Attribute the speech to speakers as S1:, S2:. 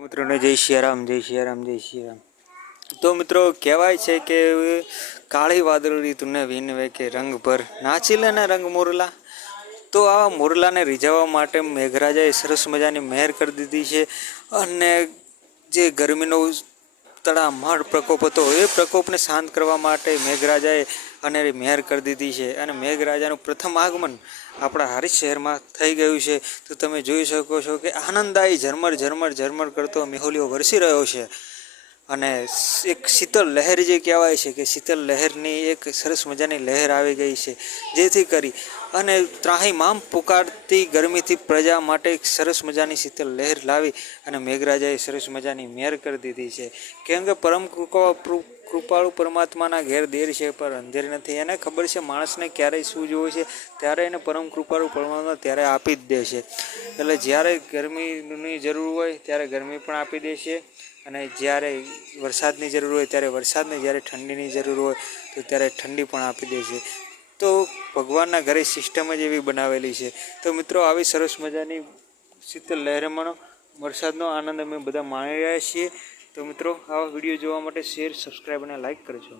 S1: મિત્રોને જય શિયારામ જય શિયારામ જય શિયારામ તો મિત્રો, કહેવાય છે કે કાળી વાદળી તુને વિનવે કે રંગ ભર. નાચી લે ને રંગ મોરલા. તો આવા મોરલાને રીઝાવવા માટે મેઘરાજાએ સરસ મજાની મહેર કરી દીધી છે. અને જે ગરમીનો તડામાર પ્રકોપ હતો. એ પ્રકોપને શાંત કરવા માટે મેઘરાજાએ અનેરી મહેર કરી દીધી છે અને મેઘરાજાનું પ્રથમ આગમન આપણા હારીજ શહેરમાં થઈ ગયું છે. તો તમે જોઈ શકો છો કે આનંદદાયી ઝરમર ઝરમર ઝરમર કરતો મેહોલીઓ વરસી રહ્યો છે. અને એક શીતળ લહેર જે કહેવાય છે કે શીતળ લહેરની એક સરસ મજાની લહેર આવી ગઈ છે, જેથી કરી અને ત્રાહીમામ પુકારતી ગરમીથી પ્રજા માટે એક સરસ મજાની શીતળ લહેર લાવી અને મેઘરાજાએ સરસ મજાની મેર કરી દીધી છે. કેમ કે પરમ કૃપાળુ પરમાત્માના ઘેર દેર છે પર અંધેર નથી. એને ખબર છે માણસને ક્યારેય શું જોવે છે? ત્યારે એને પરમ કૃપાળુ પરમાત્મા ત્યારે આપી જ દે છે. એટલે જ્યારે ગરમીની જરૂર હોય, ત્યારે ગરમી પણ આપી દે છે. અને જ્યારે વરસાદની જરૂર હોય, ત્યારે વરસાદની જ્યારે ઠંડીની જરૂર હોય, તો ત્યારે ઠંડી પણ આપી દે છે. તો ભગવાનના ઘરે સિસ્ટમ જ એવી બનાવેલી છે. તો મિત્રો, આવી સરસ મજાની શીતલ લહેરમાંનો વરસાદનો આનંદ અમે બધા માણી રહ્યા છીએ. તો મિત્રો આવા વીડિયો જોવા માટે શેર સબસ્ક્રાઈબ અને લાઈક કરજો.